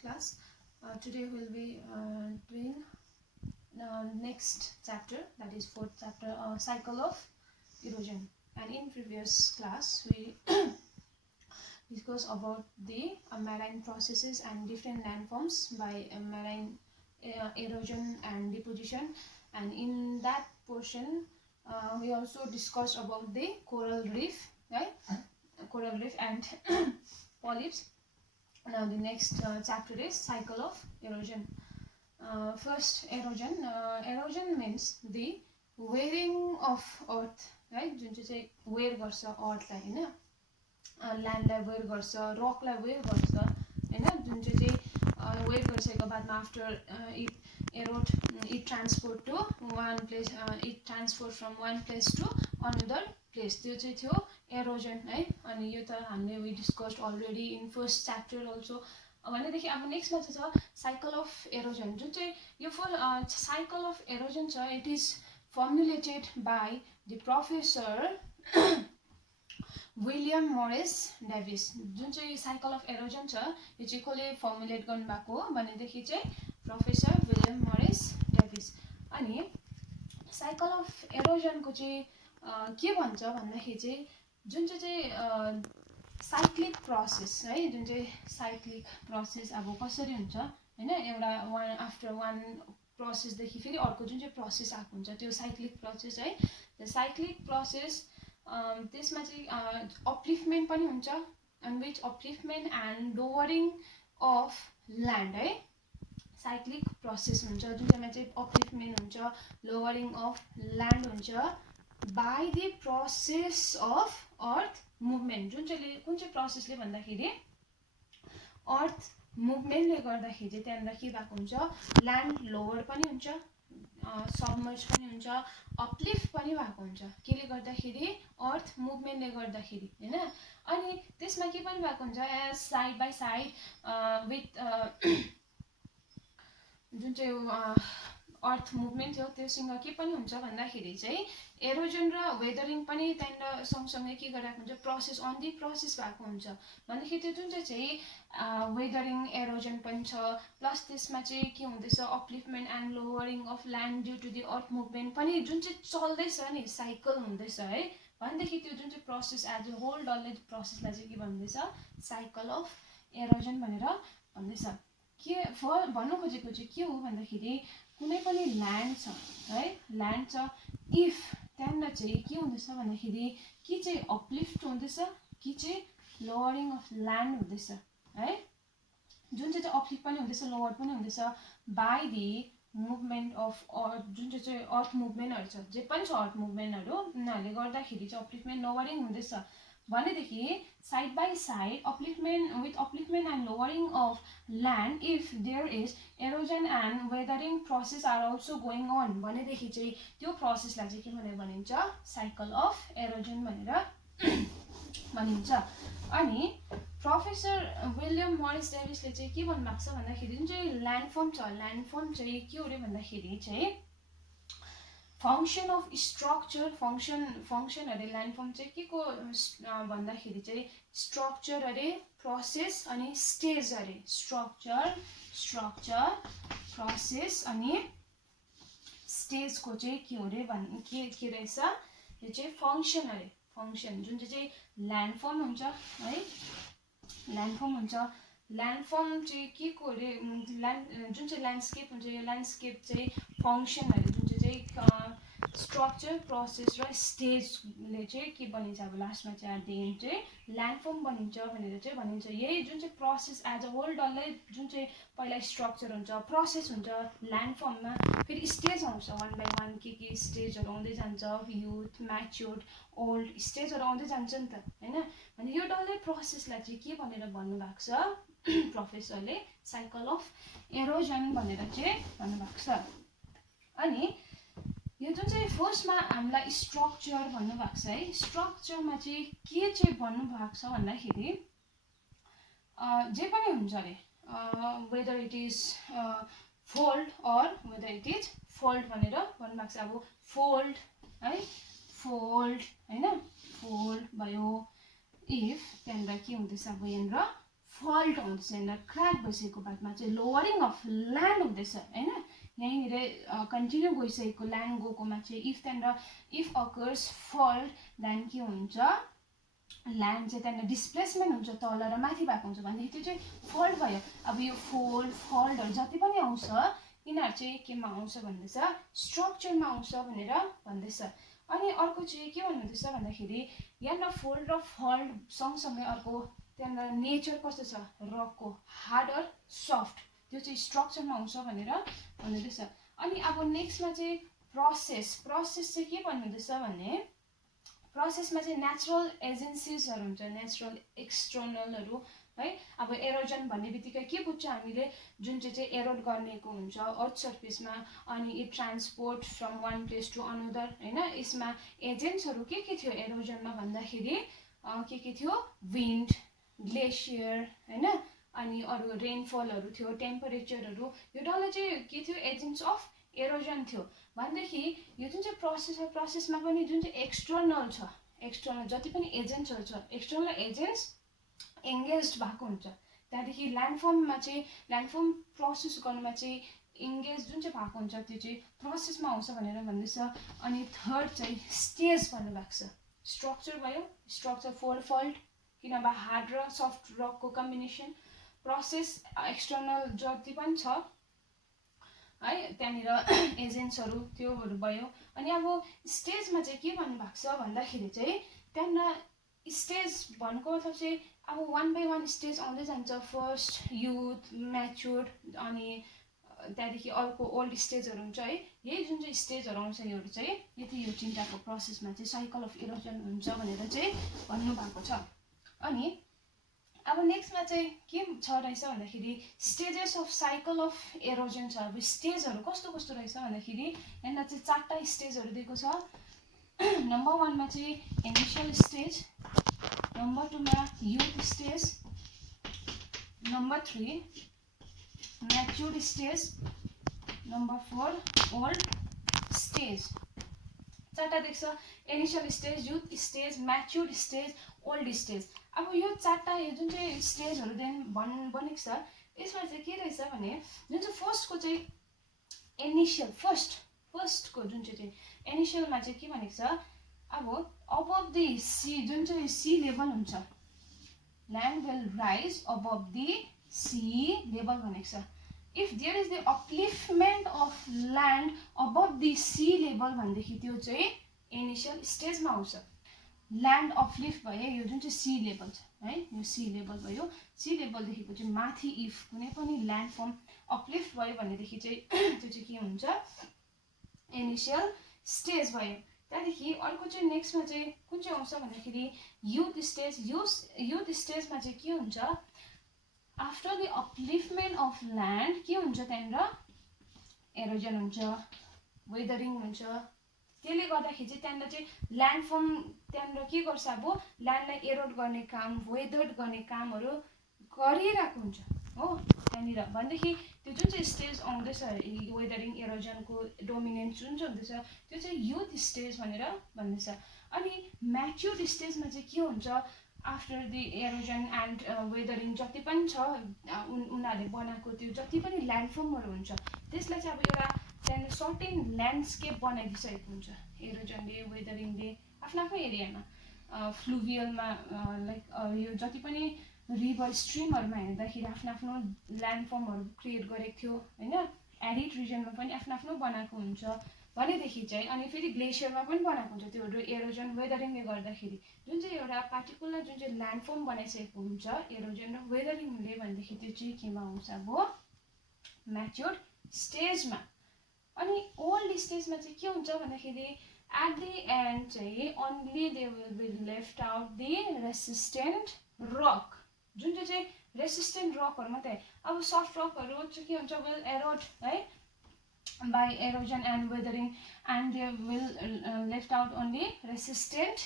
class. Today we'll be doing next chapter, that is fourth chapter, cycle of erosion. And in previous class we discussed about the marine processes and different landforms by marine erosion and deposition, and in that portion we also discussed about the coral reef, right? Coral reef and polyps. Now the next chapter is cycle of erosion. First, erosion. Erosion means the wearing of earth, right? जुन चाहिँ wear गर्छ earthलाई हैन, landलाई wear गर्छ, rockलाई wear गर्छ हैन, जुन चाहिँ wear गरिसकेको बादमा after it erode, it transport to one place, it transport from one place to another place, त्यो चाहिँ थियो erosion है. अनि यो त हामीले we discussed already in first chapter also. भनेदेखि अब नेक्स्टमा चाहिँ छ साइकल अफ एरोजन. जुन चाहिँ यो साइकल अफ एरोजन छ, it is formulated by the professor William Morris Davis. जुन चाहिँ साइकल अफ एरोजन छ यो चाहिँ कसले फर्मुलेट गर्नुभएको हो भनेदेखि चाहिँ प्रोफेसर विलियम मरिस डेभिस. अनि साइकल अफ एरोजनको चाहिँ के भन्छ भन्दाखेरि चाहिँ जुन चाहिँ साइक्लिक प्रोसेस है, जुन चाहिँ साइक्लिक प्रोसेस अब कसरी हुन्छ हैन, एउटा वान आफ्टर वान प्रोसेसदेखि फेरि अर्को जुन चाहिँ प्रोसेस आएको हुन्छ त्यो साइक्लिक प्रोसेस है. द साइक्लिक प्रोसेस त्यसमा चाहिँ अपलिफ्टमेन्ट पनि हुन्छ, and which upliftment and lowering of land है. साइक्लिक प्रोसेस हुन्छ जुन चाहिँमा चाहिँ अपलिफ्टमेन्ट हुन्छ, लोवरिङ अफ ल्यान्ड हुन्छ by the process of earth movement. जुन चाहिँ कुन चाहिँ प्रोसेसले भन्दाखेरि अर्थ मुभमेन्टले गर्दाखेरि चाहिँ त्यहाँनिर के भएको हुन्छ, ल्यान्ड लोवर पनि हुन्छ, सबमर्ज पनि हुन्छ, अपलिफ्ट पनि भएको हुन्छ. केले गर्दाखेरि अर्थ मुभमेन्टले गर्दाखेरि हैन. अनि त्यसमा के पनि भएको हुन्छ, as side by side with जुन चाहिँ अर्थ मुभमेन्ट थियो त्योसँग के पनि हुन्छ भन्दाखेरि चाहिँ एरोजन र वेदरिङ पनि त्यहाँनिर सँगसँगै के गरिरहेको हुन्छ, प्रोसेस अन दि प्रोसेस भएको हुन्छ. भनेदेखि त्यो जुन चाहिँ वेदरिङ एरोजन पनि छ, प्लस त्यसमा चाहिँ के हुँदैछ, upliftment and lowering of land due to the earth movement पनि जुन चाहिँ चल्दैछ नि, साइकल हुँदैछ है. भनेदेखि त्यो जुन चाहिँ प्रोसेस एज अ होल डल्लै प्रोसेसलाई चाहिँ के भन्दैछ, साइकल अफ एरोजन भनेर भन्दैछ. के भन्नु खोजेको चाहिँ के हो भन्दाखेरि कुनै पनि ल्यान्ड छ है, ल्यान्ड छ, इफ त्यहाँनिर चाहिँ के हुँदैछ भन्दाखेरि कि चाहिँ अपलिफ्ट हुँदैछ कि चाहिँ लोवरिङ अफ ल्यान्ड हुँदैछ है. जुन चाहिँ अपलिफ्ट पनि हुँदैछ, लोवर पनि हुँदैछ बाई दि मुभमेन्ट अफ अर्थ. जुन चाहिँ अर्थ मुभमेन्टहरू छ, जे पनि छ अर्थ मुभमेन्टहरू, उनीहरूले गर्दाखेरि चाहिँ अपलिफ्टमेन्ट लोवरिङ हुँदैछ भनेदेखि side by side upliftment with upliftment and lowering of land if there is erosion and weathering process are also going on भनेदेखि चाहिँ त्यो प्रोसेसलाई चाहिँ के भनेर भनिन्छ, साइकल अफ एरोजन भनेर भनिन्छ. अनि प्रोफेसर विलियम मरिस डेभिसले चाहिँ के भन्नुभएको छ भन्दाखेरि जुन चाहिँ ल्यान्डफर्म छ, ल्यान्डफर्म चाहिँ के हो अरे भन्दाखेरि चाहिँ फङ्सन अफ स्ट्रक्चर, फङ्सन अरे ल्यान्डफर्म चाहिँ के को भन्दाखेरि चाहिँ स्ट्रक्चर अरे, प्रोसेस अनि स्टेज अरे. स्ट्रक्चर प्रोसेस अनि स्टेजको चाहिँ के हो अरे के रहेछ, यो चाहिँ फङ्सन अरे. फङ्सन जुन चाहिँ ल्यान्डफर्म हुन्छ है, ल्यान्डफर्म हुन्छ. ल्यान्डफर्म चाहिँ के को अरे, जुन चाहिँ ल्यान्डस्केप हुन्छ, यो ल्यान्डस्केप चाहिँ फङ्सन अरे. जुन चाहिँ स्ट्रक्चर प्रोसेस र स्टेजले चाहिँ के बनिन्छ, अब लास्टमा चाहिँ एट द एन्ड चाहिँ ल्यान्डफर्म बनिन्छ भनेर चाहिँ भनिन्छ. यही जुन चाहिँ प्रोसेस एज अ होल डल्लै जुन चाहिँ पहिला स्ट्रक्चर हुन्छ, प्रोसेस हुन्छ ल्यान्डफर्ममा, फेरि स्टेज आउँछ वान बाई वान, के स्टेजहरू आउँदै जान्छ, युथ, म्याच्योर्ड, ओल्ड स्टेजहरू आउँदै जान्छ नि त हैन. अनि यो डल्लै प्रोसेसलाई चाहिँ के भनेर भन्नुभएको छ प्रोफेसरले, साइकल अफ एरोजन भनेर चाहिँ भन्नुभएको छ. अनि यो जुन चाहिँ फर्स्टमा हामीलाई स्ट्रक्चर भन्नुभएको छ है, स्ट्रक्चरमा चाहिँ के चाहिँ भन्नुभएको छ भन्दाखेरि जे पनि हुन्छ अरे, whether it is fold or whether it is fold भनेर भन्नुभएको छ. अब फोल्ड है, फोल्ड हैन, फोल्ड भयो, इफ त्यहाँनिर के हुँदैछ अब यहाँनिर फल्ट आउँदैछ होइन क्र्याक भइसकेको बादमा चाहिँ लोवरिङ अफ ल्यान्ड हुँदैछ होइन यहीँनिर कन्टिन्यू गइसकेको ल्यान्ड गएकोमा चाहिँ इफ अकर्स फल्ट देन के हुन्छ ल्यान्ड चाहिँ त्यहाँनिर डिस्प्लेसमेन्ट हुन्छ तल र माथि भएको हुन्छ भनेदेखि त्यो चाहिँ फल्ट भयो अब यो फल्टहरू जति पनि आउँछ यिनीहरू चाहिँ केमा आउँछ भन्दैछ स्ट्रक्चरमा आउँछ भनेर भन्दैछ अनि अर्को चाहिँ के भन्नुहुँदैछ भन्दाखेरि यहाँनिर फोल्ड र फल्ट सँगसँगै अर्को त्यहाँनिर नेचर कस्तो छ रकको हार्ड अर सफ्ट त्यो चाहिँ स्ट्रक्चरमा आउँछ भनेर भन्नुहुँदैछ अनि अब नेक्स्टमा चाहिँ प्रोसेस चाहिँ के भन्नुहुँदैछ भने प्रोसेसमा चाहिँ नेचुरल एजेन्सिजहरू हुन्छ नेचुरल एक्सटर्नलहरू है अब एरोजन भन्ने बित्तिकै के बुझ्छ हामीले जुन चाहिँ एरोड गर्नेको हुन्छ अर्थ सर्फेसमा अनि it transport from one place to another होइन यसमा एजेन्ट्सहरू के थियो एरोजनमा भन्दाखेरि के थियो विन्ड ग्लेसियर होइन अनि अरू रेनफलहरू थियो टेम्परेचरहरू यो डल्लै चाहिँ के थियो एजेन्ट्स अफ एरोजन थियो भनेदेखि यो जुन चाहिँ प्रोसेसमा पनि जुन चाहिँ एक्सटर्नल जति पनि एजेन्ट्सहरू छ एक्सटर्नल एजेन्ट्स एङ्गेज भएको हुन्छ त्यहाँदेखि ल्यान्डफर्म प्रोसेस गर्नुमा चाहिँ इङ्गेज जुन चाहिँ भएको हुन्छ त्यो चाहिँ प्रोसेसमा आउँछ भनेर भन्दैछ अनि थर्ड चाहिँ स्टेज भन्नुभएको छ स्ट्रक्चर भयो स्ट्रक्चर फल्ट किनभने हार्ड र सफ्ट रकको कम्बिनेसन प्रोसेस एक्सटर्नल जति पनि छ है त्यहाँनिर एजेन्ट्सहरू त्योहरू भयो अनि अब स्टेजमा चाहिँ के भन्नुभएको छ भन्दाखेरि चाहिँ त्यहाँनिर स्टेज भन्नुको मतलब चाहिँ अब वान बाई वान स्टेज आउँदै जान्छ फर्स्ट युथ म्याच्योर्ड अनि त्यहाँदेखि अर्को ओल्ड स्टेजहरू हुन्छ है यही जुन चाहिँ स्टेजहरू आउँछ योहरू चाहिँ यति यो तिनवटाको प्रोसेसमा चाहिँ साइकल अफ इरोजन हुन्छ भनेर चाहिँ भन्नुभएको छ अनि अब नेक्स्टमा चाहिँ के छ रहेछ भन्दाखेरि stages of cycle of erosion छ अब स्टेजहरू कस्तो कस्तो रहेछ भन्दाखेरि यहाँनिर चाहिँ 4टा स्टेजहरू दिएको छ नम्बर 1मा चाहिँ इनिसियल स्टेज नम्बर 2मा youth stage number 3 matured stage number 4 old stage 4टा देख्छ initial stage youth stage matured stage old stage अब यो 4टा जुन चाहिँ स्टेजहरू बनेको छ यसमा चाहिँ के रहेछ भने जुन चाहिँ फर्स्टको चाहिँ इनिसियल फर्स्टको जुन चाहिँ इनिसियलमा चाहिँ के भनेको छ अब अबभ द सी जुन चाहिँ सी लेभल हुन्छ land will rise above the sea level भनेको छ if there is the upliftment of land above the sea level भनेदेखि त्यो चाहिँ इनिसियल स्टेजमा आउँछ ल्यान्ड अपलिफ्ट भयो यो जुन चाहिँ सी लेभल छ है यो सी लेभल भयो सी लेभलदेखिको चाहिँ माथि इफ कुनै पनि ल्यान्ड फर्म अपलिफ्ट भयो भनेदेखि चाहिँ त्यो चाहिँ के हुन्छ इनिसियल स्टेज भयो त्यहाँदेखि अर्को चाहिँ नेक्स्टमा चाहिँ कुन चाहिँ आउँछ भन्दाखेरि युथ स्टेजमा चाहिँ के हुन्छ after the upliftment of land के हुन्छ त्यहाँनिर एरोजन हुन्छ वेदरिङ हुन्छ त्यसले गर्दाखेरि चाहिँ त्यहाँनिर चाहिँ ल्यान्डफर्म त्यहाँनिर के गर्छ अब ल्यान्डलाई एरोड गर्ने काम वेदर्ड गर्ने कामहरू गरिरहेको हुन्छ हो त्यहाँनिर भनेदेखि त्यो जुन चाहिँ स्टेज आउँदैछ वेदरिङ एरोजनको डोमिनेन्ट जुन चाहिँ हुँदैछ त्यो चाहिँ युथ स्टेज भनेर भन्दैछ अनि म्याच्योर्ड स्टेजमा चाहिँ के हुन्छ after the halogen and weathering जति पनि छ उनीहरूले बनाएको त्यो जति पनि ल्यान्डफर्महरू हुन्छ त्यसलाई चाहिँ अब एउटा त्यहाँनिर सर्टेन ल्यान्डस्केप बनाइदिइसकेको हुन्छ एरोजनले वेदरिङले आफ्नो आफ्नो एरियामा फ्लुभियलमा लाइक यो जति पनि रिभर स्ट्रिमहरूमा हेर्दाखेरि आफ्नो आफ्नो ल्यान्डफर्महरू क्रिएट गरेको थियो होइन एरिड रिजनमा पनि आफ्नो आफ्नो बनाएको हुन्छ भनेदेखि चाहिँ अनि फेरि ग्लेसियरमा पनि बनाएको हुन्छ त्योहरू एरोजन वेदरिङले गर्दाखेरि जुन चाहिँ एउटा पार्टिकुलर जुन चाहिँ ल्यान्डफर्म बनाइसकेको हुन्छ एरोजन र वेदरिङले भनेदेखि त्यो चाहिँ केमा आउँछ अब म्याच्योर्ड स्टेजमा अनि ओल्ड स्टेजमा चाहिँ के हुन्छ भन्दाखेरि एट द एन्ड चाहिँ only they will be left out the resistant rock जुन चाहिँ रेसिस्टेन्ट रकहरू मात्रै अब सफ्ट रकहरू चाहिँ के हुन्छ वेल एरोड है by halogen and weathering and they will left out only resistant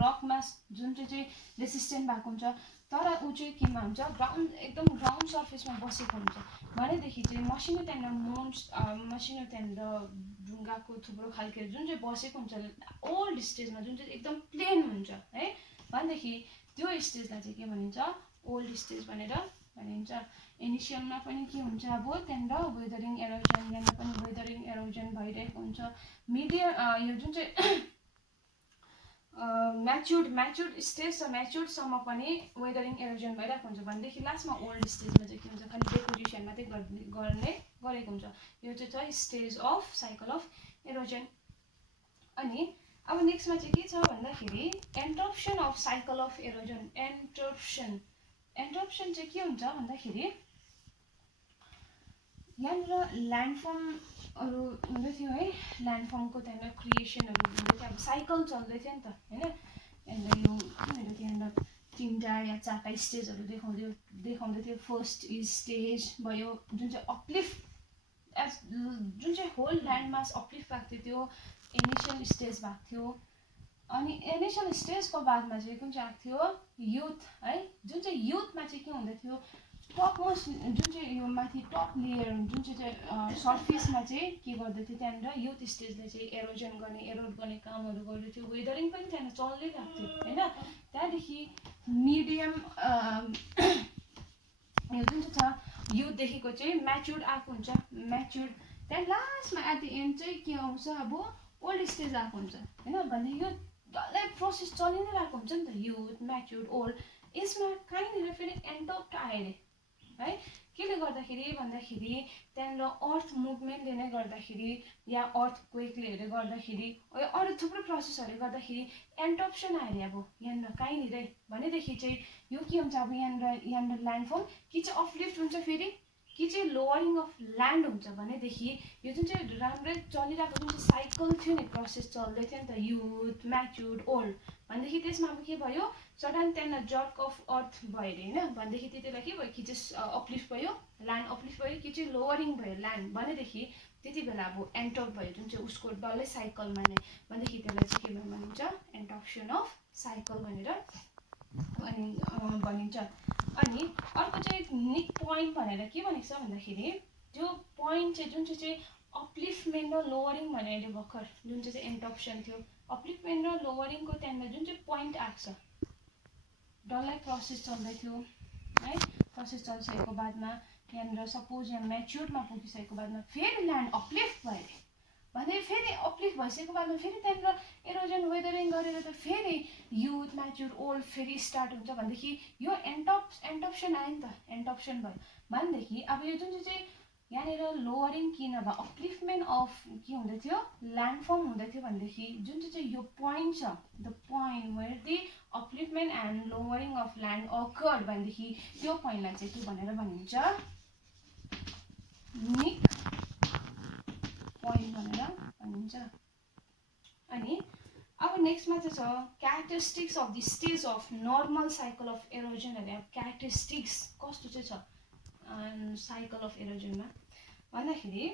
रकमा जुन चाहिँ रेसिस्टेन्ट भएको हुन्छ तर ऊ चाहिँ केमा हुन्छ एकदम ग्राउन्ड सर्फेसमा बसेको हुन्छ भनेदेखि चाहिँ मसिनो त्यहाँनिर मसिनो त्यहाँनिर ढुङ्गाको थुप्रो खालको जुन चाहिँ बसेको हुन्छ ओल्ड स्टेजमा जुन चाहिँ एकदम प्लेन हुन्छ है भनेदेखि त्यो स्टेजलाई चाहिँ के भनिन्छ ओल्ड स्टेज भनेर भनिन्छ इनिशियलमा पनि के हुन्छ अब त्यहाँनिर वेदरिङ एरोजन यहाँनिर पनि वेदरिङ एरोजन भइरहेको हुन्छ मिडियम यो जुन चाहिँ म्याच्युर्ड स्टेज र म्याच्युर्डसम्म पनि वेदरिङ एरोजन भइरहेको हुन्छ भनेदेखि लास्टमा ओल्ड स्टेजमा चाहिँ के हुन्छ खालि डेपोजिसन मात्रै गरेको हुन्छ यो चाहिँ छ stage of cycle of halogen अनि अब नेक्स्टमा चाहिँ के छ भन्दाखेरि एन्ट्रप्सन अफ साइकल अफ एरोजन एन्ट्रप्सन चाहिँ के हुन्छ भन्दाखेरि यहाँनिर ल्यान्डफर्महरू हुँदै थियो है ल्यान्डफर्मको त्यहाँनिर क्रिएसनहरू हुँदै थियो अब साइकल चल्दै थियो नि त होइन अन्त यो के त्यहाँनिर 3टा या 4टा स्टेजहरू देखाउँदै थियो फर्स्ट स्टेज भयो जुन चाहिँ अपलिफ्ट जुन चाहिँ होल ल्यान्ड मास अपलिफ्ट भएको थियो त्यो इनिसियल स्टेज भएको थियो अनि इनिसियल स्टेजको बादमा चाहिँ कुन चाहिँ आएको थियो युथ है जुन चाहिँ युथमा चाहिँ के हुँदै थियो टपमोस्ट जुन चाहिँ यो माथि टप लेयर जुन चाहिँ सर्फेसमा चाहिँ के गर्दै थियो त्यहाँनिर युथ स्टेजले चाहिँ एरोड गर्ने कामहरू गर्दै थियो वेदरिङ पनि त्यहाँनिर चलिरहेको थियो होइन त्यहाँदेखि मिडियम यो जुन चाहिँ छ युथदेखिको चाहिँ म्याच्युर्ड आएको हुन्छ म्याच्युर्ड त्यहाँदेखि लास्टमा एट द एन्ड चाहिँ के आउँछ अब ओल्ड स्टेज आएको हुन्छ होइन भने यो डल्लै प्रोसेस चलि नै रहेको हुन्छ नि त युथ म्याच्युर्ड ओल्ड यसमा कहीँनिर फेरि एन्टोप्ट आयो अरे है केले गर्दाखेरि भन्दाखेरि त्यहाँनिर अर्थ मुभमेन्टले नै गर्दाखेरि या अर्थ क्वेकले गर्दाखेरि अरू थुप्रो प्रोसेसहरूले गर्दाखेरि एन्टोप्सन आयो अरे अब यहाँनिर कहीँनिर भनेदेखि चाहिँ यो के हुन्छ अब यहाँनिर ल्यान्डफर्म कि चाहिँ अपलिफ्ट हुन्छ फेरि कि चाहिँ लोवरिङ अफ ल्यान्ड हुन्छ भनेदेखि यो जुन चाहिँ राम्रै चलिरहेको जुन चाहिँ साइकल थियो नि प्रोसेस चल्दै थियो नि त युथ म्याच्युर्ड ओल्ड भनेदेखि त्यसमा अब के भयो सडन त्यहाँनिर जर्क अफ अर्थ भयो अरे होइन भनेदेखि त्यति बेला के भयो कि चाहिँ अपलिफ्ट भयो ल्यान्ड अपलिफ्ट भयो कि चाहिँ लोवरिङ भयो ल्यान्ड भनेदेखि त्यति बेला अब एन्टोप भयो जुन चाहिँ उसको डल्लै साइकलमा नै भनेदेखि त्यसलाई चाहिँ के भनिन्छ एन्टोप्सन अफ साइकल भनेर भनिन्छ अनि अर्को चाहिँ निक पोइन्ट भनेर के भनेको छ भन्दाखेरि त्यो पोइन्ट चाहिँ जुन चाहिँ अपलिफ्टमेन्ट र लोवरिङ भनेर भर्खर जुन चाहिँ एन्टोप्सन थियो अपलिफ्टमेन्ट र लोवरिङको त्यहाँनिर जुन चाहिँ पोइन्ट आएको छ डल्लै प्रोसेस चल्दै थियो है प्रोसेस चलिसकेको बादमा यहाँनिर सपोज यहाँ म्याच्युर्डमा पुगिसकेको बादमा फेरि ल्यान्ड अपलिफ्ट भयो अरे भने फेरि अपलिफ्ट भइसकेको बादमा फेरि त्यहाँनिर एरोजन वेदरिङ गरेर त फेरि युथ म्याच्युर्ड ओल्ड फेरि स्टार्ट हुन्छ भनेदेखि यो एन्टोप्सन आयो नि त एन्टोप्सन भयो भनेदेखि अब यो जुन चाहिँ यहाँनिर लोवरिङ किन भयो अपलिफ्टमेन्ट अफ के हुँदै थियो ल्यान्डफर्म हुँदै थियो भनेदेखि जुन चाहिँ यो पोइन्ट छ the point where the upliftment and lowering of land occurred भनेदेखि त्यो पोइन्टलाई चाहिँ के भनेर भनिन्छ निक पोइन्ट भनेर भनिन्छ अनि अब नेक्स्टमा चाहिँ छ characteristics of the stage of normal cycle of halogen अरे अब क्यारेक्टरिस्टिक्स कस्तो चाहिँ छ साइकल अफ एरोजनमा भन्दाखेरि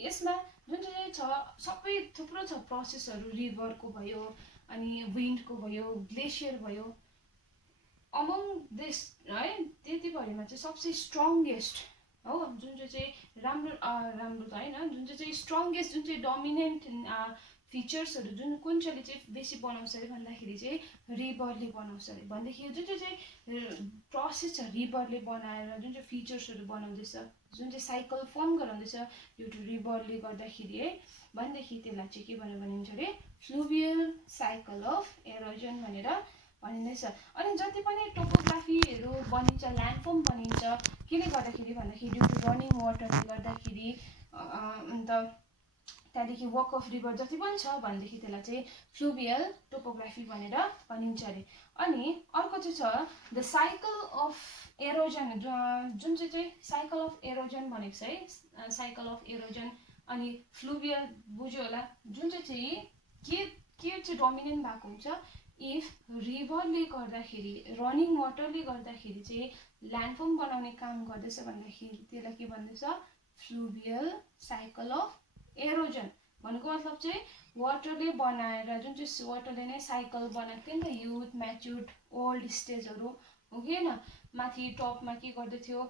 यसमा जुन चाहिँ छ सबै थुप्रो छ प्रोसेसहरू रिभरको भयो अनि विन्डको भयो ग्लेसियर भयो अमङ दिस है त्यतिभरिमा चाहिँ सबसे स्ट्रङ्गेस्ट हो जुन चाहिँ राम्रो त होइन जुन चाहिँ स्ट्रङ्गेस्ट जुन चाहिँ डोमिनेन्ट फिचर्सहरू जुन कुन चाहिँले चाहिँ बेसी बनाउँछ अरे भन्दाखेरि चाहिँ रिभरले बनाउँछ अरे भनेदेखि जुन चाहिँ प्रोसेस छ रिभरले बनाएर जुन चाहिँ फिचर्सहरू बनाउँदैछ जुन चाहिँ साइकल फर्म गराउँदैछ यो रिभरले गर्दाखेरि है भनेदेखि त्यसलाई चाहिँ के भनेर भनिन्छ अरे फ्लुभियल साइकल अफ एरोजन भनेर भनिँदैछ अनि जति पनि टोपोग्राफीहरू बनिन्छ ल्यान्डफर्म बनिन्छ केले गर्दाखेरि भन्दाखेरि ड्यु टु रनिङ वाटरले गर्दाखेरि अन्त त्यहाँदेखि वर्क अफ रिभर जति पनि छ भनेदेखि त्यसलाई चाहिँ फ्लुभियल टोपोग्राफी भनेर भनिन्छ अरे अनि अर्को चाहिँ छ द साइकल अफ एरोजन जुन चाहिँ साइकल अफ एरोजन भनेको छ है साइकल अफ एरोजन अनि फ्लुभियल बुझ्यो होला जुन चाहिँ के चाहिँ डोमिनेन्ट भएको हुन्छ इफ रिभरले गर्दाखेरि रनिङ वाटरले गर्दाखेरि चाहिँ ल्यान्डफर्म बनाउने काम गर्दैछ भन्दाखेरि त्यसलाई के भन्दैछ फ्लुभियल साइकल अफ एरोजन भनेको मतलब चाहिँ वाटरले बनाएर जुन चाहिँ वाटरले नै साइकल बनाएको थियो नि त युथ म्याच्युर्ड ओल्ड स्टेजहरू हो कि होइन माथि टपमा के गर्दै थियो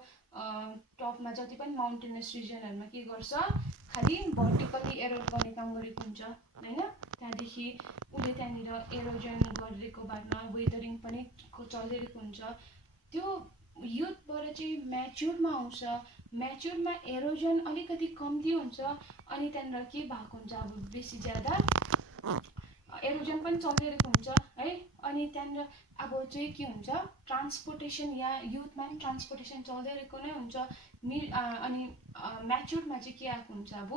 टपमा जति पनि माउन्टेनस रिजनहरूमा के गर्छ खालि भर्टिकली एरोड गर्ने काम गरेको हुन्छ हैन। त्यहाँदेखि उसले त्यहाँनिर एरोजन गरिरहेको बादमा वेदरिङ पनि चलिरहेको हुन्छ। त्यो युथबाट चाहिँ म्याच्युरमा आउँछ, म्याच्युरमा एरोजन अलिकति कम्ती हुन्छ अनि त्यहाँनिर के भएको हुन्छ अब बेसी ज्यादा एरोजन पनि चलिरहेको हुन्छ है। अनि त्यहाँनिर अब चाहिँ के हुन्छ ट्रान्सपोर्टेसन या युथमा पनि ट्रान्सपोर्टेसन चलिरहेको नै हुन्छ। अनि म्याच्युरमा चाहिँ के आएको हुन्छ अब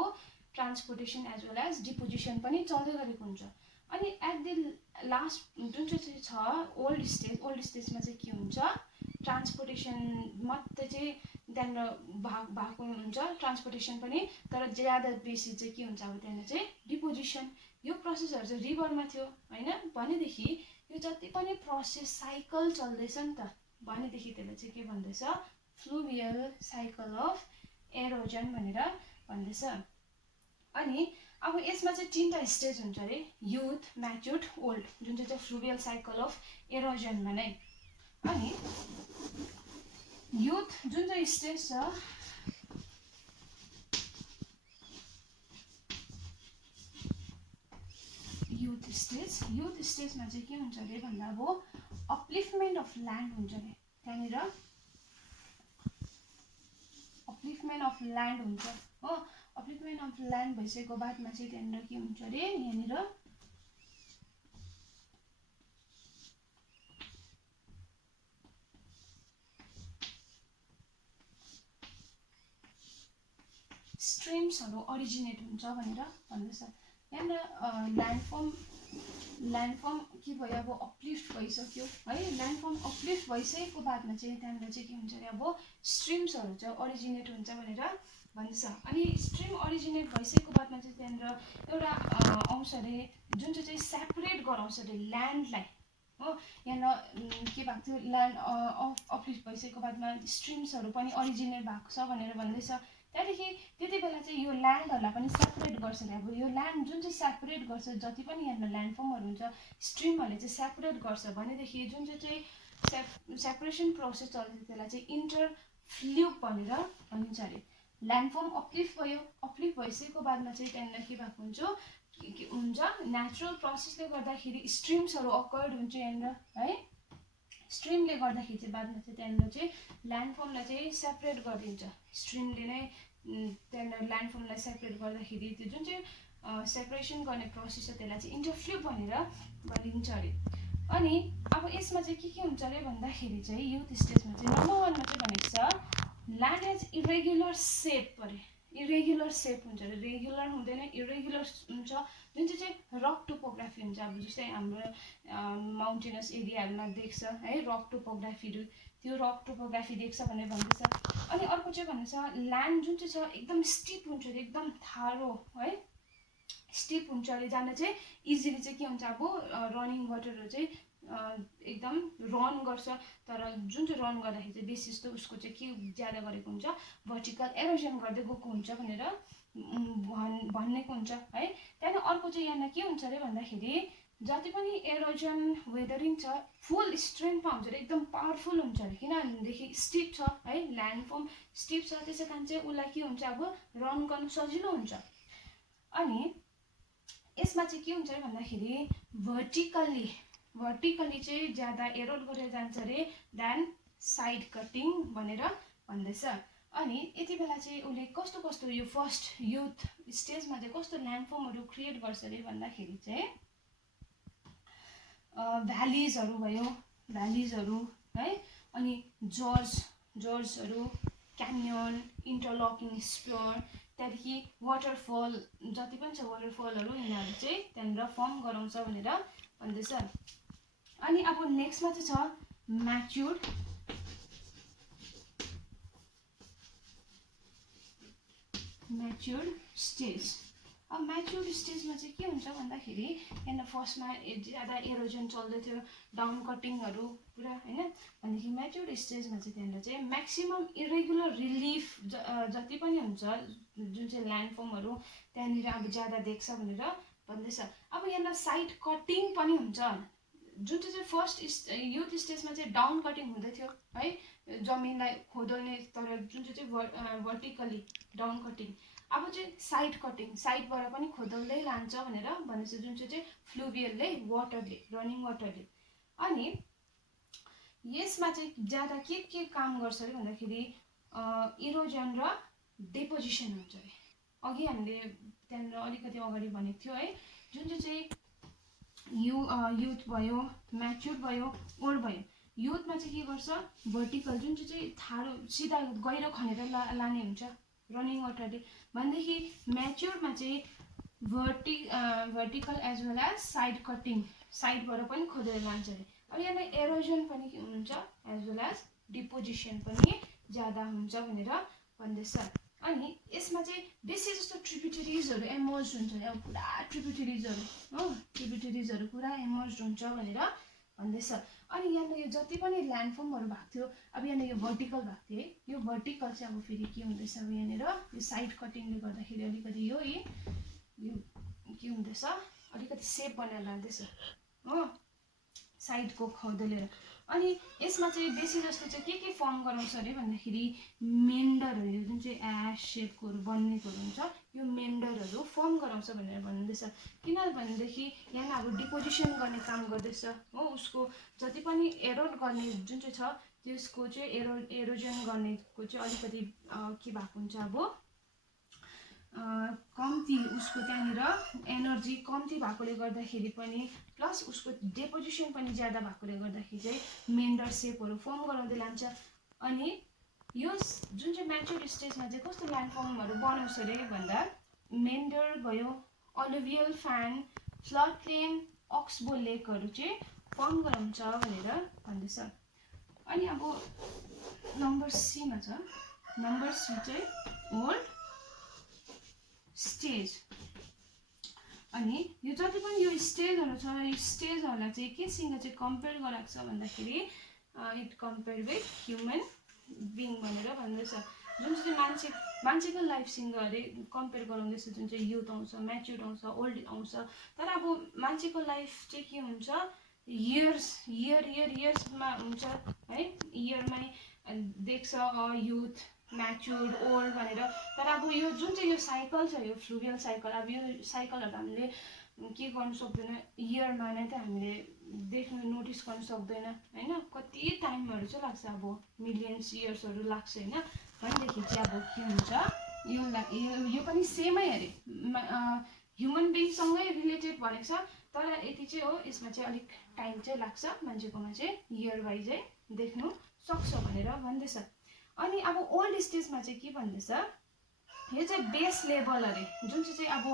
transportation as well as deposition पनि चल्दै गरेको हुन्छ। अनि एट द लास्ट जुन चाहिँ छ ओल्ड स्टेजमा चाहिँ के हुन्छ ट्रान्सपोर्टेसन मात्रै चाहिँ त्यहाँनिर भएको हुन्छ, ट्रान्सपोर्टेसन पनि, तर ज्यादा बेसी चाहिँ के हुन्छ अब त्यहाँनिर चाहिँ डिपोजिसन। यो प्रोसेसहरू चाहिँ रिभरमा थियो हैन। भनेदेखि यो जति पनि प्रोसेस साइकल चल्दैछ नि त, भनेदेखि त्यसलाई चाहिँ के भन्दैछ फ्लुभियल साइकल अफ एरोजन भनेर भन्दैछ। अनि अब यसमा चाहिँ 3टा स्टेज हुन्छ अरे, युथ, म्याच्युर्ड, ओल्ड, जुन चाहिँ फ्लुभियल साइकल अफ एरोजनमा नै। अनि युथ जुन चाहिँ स्टेज छ युथ स्टेजमा चाहिँ के हुन्छ अरे भन्दा अब अपलिफ्टमेन्ट अफ ल्यान्ड हुन्छ अरे। त्यहाँनिर अपलिफ्टमेन्ट अफ ल्यान्ड हुन्छ हो। अपलिफ्टमेन्ट अफ ल्यान्ड भइसकेको बादमा चाहिँ त्यहाँनिर के हुन्छ अरे यहाँनिर स्ट्रिम्सहरू अरिजिनेट हुन्छ भनेर भन्दैछ। यहाँनिर ल्यान्डफर्म के भयो अब अपलिफ्ट भइसक्यो है। ल्यान्डफर्म अपलिफ्ट भइसकेको बादमा चाहिँ त्यहाँनिर चाहिँ के हुन्छ अरे अब स्ट्रिम्सहरू चाहिँ अरिजिनेट हुन्छ भनेर भन्दैछ। अनि स्ट्रिम अरिजिनेट भइसकेको बादमा चाहिँ त्यहाँनिर एउटा आउँछ अरे जुन चाहिँ सेपरेट गराउँछ अरे ल्यान्डलाई हो। यहाँनिर के भएको थियो ल्यान्ड अपलिफ्ट भइसकेको बादमा स्ट्रिम्सहरू पनि अरिजिनेट भएको छ भनेर भन्दैछ। त्यहाँदेखि त्यति बेला चाहिँ यो ल्यान्डहरूलाई पनि सेपरेट गर्छ अरे। अब यो ल्यान्ड जुन चाहिँ सेपरेट गर्छ, जति पनि यहाँनिर ल्यान्डफर्महरू हुन्छ स्ट्रिमहरूले चाहिँ सेपरेट गर्छ भनेदेखि जुन चाहिँ सेपरेसन प्रोसेस चल्छ त्यसलाई चाहिँ इन्टरफ्ल्युप भनेर भनिन्छ अरे। ल्यान्डफर्म अपलिफ्ट भयो, अपलिफ्ट भइसकेको बादमा चाहिँ त्यहाँनिर के भएको हुन्छ नेचुरल प्रोसेसले गर्दाखेरि स्ट्रिम्सहरू अकर्ड हुन्छ यहाँनिर है। स्ट्रिमले गर्दाखेरि चाहिँ बादमा चाहिँ त्यहाँनिर चाहिँ ल्यान्डफर्मलाई चाहिँ सेपरेट गरिदिन्छ। स्ट्रिमले नै त्यहाँनिर ल्यान्डफर्मलाई सेपरेट गर्दाखेरि त्यो जुन चाहिँ सेपरेसन गर्ने प्रोसेस छ त्यसलाई चाहिँ इन्टरफ्ल्युप भनेर भनिन्छ अरे। अनि अब यसमा चाहिँ के हुन्छ अरे भन्दाखेरि चाहिँ युथ स्टेजमा चाहिँ नम्बर 1मा चाहिँ भनेको छ ल्यान्ड हेज इरेगुलर सेप अरे। इरेगुलर सेप हुन्छ अरे, रेगुलर हुँदैन, इरेगुलर हुन्छ। जुन चाहिँ रक टोपोग्राफी हुन्छ अब जस्तै हाम्रो माउन्टेनस एरियाहरूमा देख्छ है रक टोपोग्राफीहरू, त्यो रक टोपोग्राफी देख्छ भनेर भन्दैछ। अनि अर्को चाहिँ भन्दैछ ल्यान्ड जुन चाहिँ छ एकदम स्टिप हुन्छ अरे, एकदम ठाडो है स्टिप हुन्छ अरे, जान चाहिँ इजिली चाहिँ के हुन्छ अब रनिङ वाटरहरू चाहिँ एकदम रन गर्छ। तर जुन चाहिँ रन गर्दाखेरि चाहिँ बेसी जस्तो उसको चाहिँ के ज्यादा गरेको हुन्छ भर्टिकल एरोजन गर्दै गएको हुन्छ भनेर भनेको हुन्छ है। त्यहाँदेखि अर्को चाहिँ यहाँ के हुन्छ अरे भन्दाखेरि जति पनि एरोजन वेदरिङ छ फुल स्ट्रेन्थमा हुन्छ अरे, एकदम पावरफुल हुन्छ अरे। किनभनेदेखि स्टिप छ है, ल्यान्डफर्म स्टिप छ, त्यसै कारण चाहिँ उसलाई के हुन्छ अब रन गर्नु सजिलो हुन्छ। अनि यसमा चाहिँ के हुन्छ अरे भन्दाखेरि भर्टिकली चाहिँ ज्यादा एरोड गरेर जान्छ अरे देन साइड कटिङ भनेर भन्दैछ। अनि यति बेला चाहिँ उसले कस्तो यो फर्स्ट युथ स्टेजमा चाहिँ कस्तो ल्यान्डफर्महरू क्रिएट गर्छ अरे भन्दाखेरि चाहिँ भ्यालिजहरू भयो, भ्यालिजहरू है, अनि जर्जहरू, क्यान्यन, इन्टरलकिङ स्प्योर, त्यहाँदेखि वाटरफल जति पनि छ वाटरफलहरू यिनीहरू चाहिँ त्यहाँनिर फर्म गराउँछ भनेर भन्दैछ। अनि अब नेक्स्टमा चाहिँ छ म्याच्युर्ड स्टेज। अब म्याच्युर्ड स्टेजमा चाहिँ के हुन्छ भन्दाखेरि यहाँनिर फर्स्टमा ज्यादा एरोजन चल्दै थियो, डाउन कटिङहरू पुरा होइन। भनेदेखि म्याच्युर्ड स्टेजमा चाहिँ त्यहाँनिर चाहिँ म्याक्सिमम इरेगुलर रिलिफ जति पनि हुन्छ जुन चाहिँ ल्यान्डफर्महरू त्यहाँनिर अब ज्यादा देख्छ भनेर भन्दैछ। अब यहाँनिर साइड कटिङ पनि हुन्छ, जुन चाहिँ फर्स्ट युथ स्टेजमा चाहिँ डाउन कटिङ हुँदै थियो है, जमिनलाई खोदल्ने, तर जुन चाहिँ भर्टिकली डाउन कटिङ, अब चाहिँ साइड कटिङ, साइडबाट पनि खोदल्दै लान्छ भनेर भनेछ, जुन चाहिँ फ्लुभियलले, वाटरले, रनिङ वाटरले। अनि यसमा चाहिँ ज्यादा के काम गर्छ अरे भन्दाखेरि इरोजन र डिपोजिसन हुन्छ अरे। अघि हामीले त्यहाँनिर अलिकति अगाडि भनेको थियो है, जुन चाहिँ युथ भयो, म्याच्योर भयो, ओल्ड भयो। युथमा चाहिँ के गर्छ, भर्टिकल जुन चाहिँ ठाडो सिधा गहिरो खनेर लाने हुन्छ रनिङ वाटरले, भनेदेखि म्याच्योरमा चाहिँ vertical as well as side cutting, साइडबाट पनि खोदेर लान्छ अरे। अब यहाँ एरोजन पनि हुन्छ एज वेल एज डिपोजिसन पनि ज्यादा हुन्छ भनेर भन्दैछ। अनि यसमा चाहिँ बेसी जस्तो ट्रिब्युटरिजहरू एमर्ज हुन्छ, अब पुरा ट्रिब्युटरिजहरू हो, ट्रिब्युटरिजहरू पुरा एमर्ज हुन्छ भनेर भन्दैछ। अनि यहाँ यो जति पनि ल्यान्डफर्महरू भएको थियो, अब यहाँ यो भर्टिकल भएको थियो है, यो भर्टिकल चाहिँ अब फेरि के हुँदैछ, अब यहाँनिर यो साइड कटिङले गर्दाखेरि अलिकति यो के हुँदैछ, अलिकति सेप बनाएर लाँदैछ हो, साइडको खोदलेर। अनि यसमा चाहिँ बेसी जस्तो चाहिँ के फर्म गराउँछ अरे भन्दाखेरि मेन्डरहरू, जुन चाहिँ एस सेपकोहरू बन्नेकोहरू हुन्छ, यो मेन्डरहरू फर्म गराउँछ भनेर भन्दैछ। किनभनेदेखि यहाँ अब डिपोजिसन गर्ने काम गर्दैछ हो, उसको जति पनि एरोड गर्ने जुन चाहिँ छ त्यसको चाहिँ एरोजन गर्नेको चाहिँ अलिकति के भएको हुन्छ, अब कम्ती, उसको त्यहाँनिर एनर्जी कम्ती भएकोले गर्दाखेरि पनि, प्लस उसको डिपोजिसन पनि ज्यादा भएकोले गर्दाखेरि चाहिँ मेन्डर सेपहरू फर्म गराउँदै लान्छ। अनि यो जुन चाहिँ म्याच्योर स्टेजमा चाहिँ कस्तो ल्यान्डफर्महरू बनाउँछ अरे भन्दा मेन्डर भयो, अलुभियल फ्यान, फ्लड प्लेन, अक्सबो लेकहरू चाहिँ फर्म गराउँछ भनेर भन्दैछ। अनि अब नम्बर सीमा छ, नम्बर सी चाहिँ ओल्ड स्टेज। अनि यो जति पनि यो स्टेजहरू छ, यो स्टेजहरूलाई चाहिँ केसँग चाहिँ कम्पेयर गराएको छ भन्दाखेरि it compare with human being भनेर भन्दैछ। जुन चाहिँ मान्छेको लाइफसँग अरे कम्पेयर गराउँदैछ, जुन चाहिँ युथ आउँछ, म्याच्योर आउँछ, ओल्ड आउँछ। तर अब मान्छेको लाइफ चाहिँ के हुन्छ, इयर्समा हुन्छ है, इयरमै देख्छ युथ, म्याच्योर, ओल्ड भनेर। तर अब यो जुन चाहिँ यो साइकल छ, यो फ्लुभियल साइकल, अब यो साइकलहरू हामीले के गर्नु सक्दैन, इयरमा नै त हामीले देख्नु नोटिस गर्नु सक्दैन होइन, कति टाइमहरू चाहिँ लाग्छ, अब मिलियन्स इयर्सहरू लाग्छ होइन। भनेदेखि चाहिँ अब के हुन्छ, यो पनि सेमै अरे, ह्युमन बिङसँगै रिलेटेड भनेको छ, तर यति चाहिँ हो, यसमा चाहिँ अलिक टाइम चाहिँ लाग्छ, मान्छेकोमा चाहिँ इयर वाइजै देख्नु सक्छ भनेर भन्दैछ। अनि अब ओल्ड स्टेजमा चाहिँ के भन्दैछ, यो चाहिँ बेस लेभल अरे, जुन चाहिँ अब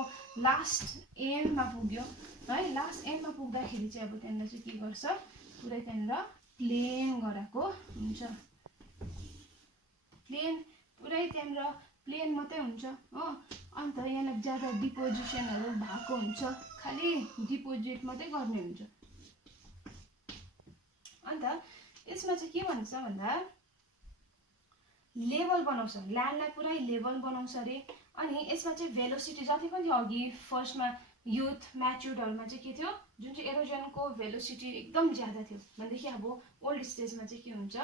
लास्ट एन्डमा पुग्यो है, लास्ट एन्डमा पुग्दाखेरि चाहिँ अब त्यहाँनिर चाहिँ के गर्छ, पुरै त्यहाँनिर प्लेन गराएको हुन्छ, प्लेन पुरै त्यहाँनिर प्लेन मात्रै हुन्छ हो। अन्त यहाँ ज्यादा डिपोजिसनहरू भएको हुन्छ, खालि डिपोजिट मात्रै गर्ने हुन्छ। अन्त यसमा चाहिँ के भन्छ भन्दा लेभल बनाउँछ, ल्यान्डलाई पुरै लेभल बनाउँछ अरे। अनि यसमा चाहिँ भेलोसिटी जति पनि अघि फर्स्टमा युथ म्याच्योर्डहरूमा चाहिँ के थियो, जुन चाहिँ एरोजनको भेलोसिटी एकदम ज्यादा थियो भनेदेखि अब ओल्ड स्टेजमा चाहिँ के हुन्छ,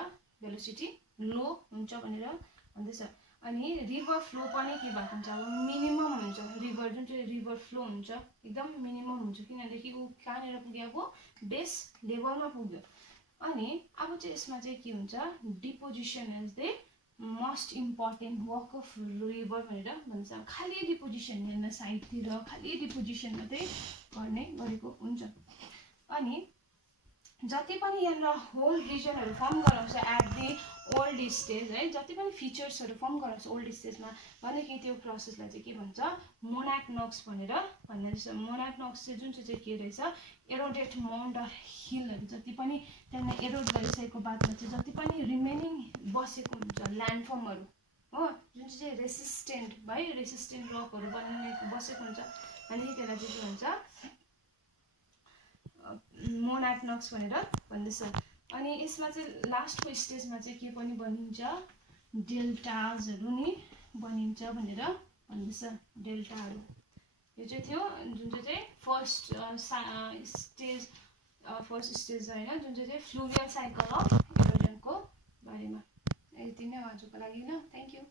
भेलोसिटी लो हुन्छ भनेर भन्दैछ। अनि रिभर फ्लो पनि के भएको हुन्छ, अब मिनिमम हुन्छ, रिभर जुन चाहिँ रिभर फ्लो हुन्छ एकदम मिनिमम हुन्छ, किनभनेदेखि ऊ कहाँनिर पुग्यो, अब बेस लेभलमा पुग्यो। अनि अब चाहिँ यसमा चाहिँ के हुन्छ, deposition as the most important work of river भनेर भन्छ। खालि डिपोजिसन, यहाँ साइडतिर खालि डिपोजिसन मात्रै गर्ने गरेको हुन्छ। अनि जति पनि यहाँ होल रिजनहरू फर्म गराउँछ एट दि ओल्ड स्टेज है, जति पनि फिचर्सहरू फर्म गराउँछ ओल्ड स्टेजमा भनेदेखि त्यो प्रोसेसलाई चाहिँ के भन्छ, मोनाक्नक्स भनेर भन्दैछ। मोनाक्नक्स चाहिँ जुन चाहिँ के रहेछ, एरोडेड माउन्ट हिलहरू जति पनि त्यहाँ एरोड गरिसकेको बादमा चाहिँ जति पनि रिमेनिङ बसेको हुन्छ ल्यान्डफर्महरू हो, जुन चाहिँ रेसिस्टेन्ट है, रेसिस्टेन्ट रकहरू बनेको बसेको हुन्छ भनेदेखि त्यसलाई चाहिँ के भन्छ, मोनाक्नक्स भनेर भन्दैछ। अनि यसमा चाहिँ लास्टको स्टेजमा चाहिँ के पनि बनिन्छ, डेल्टाजहरू नि बनिन्छ भनेर भन्दैछ। डेल्टाहरू यो चाहिँ थियो जुन चाहिँ फर्स्ट स्टेज फर्स्ट स्टेज होइन जुन चाहिँ फ्लुभियल साइकल अफ इरोजनको बारेमा। यति नै हो आजको लागि ल। Thank you.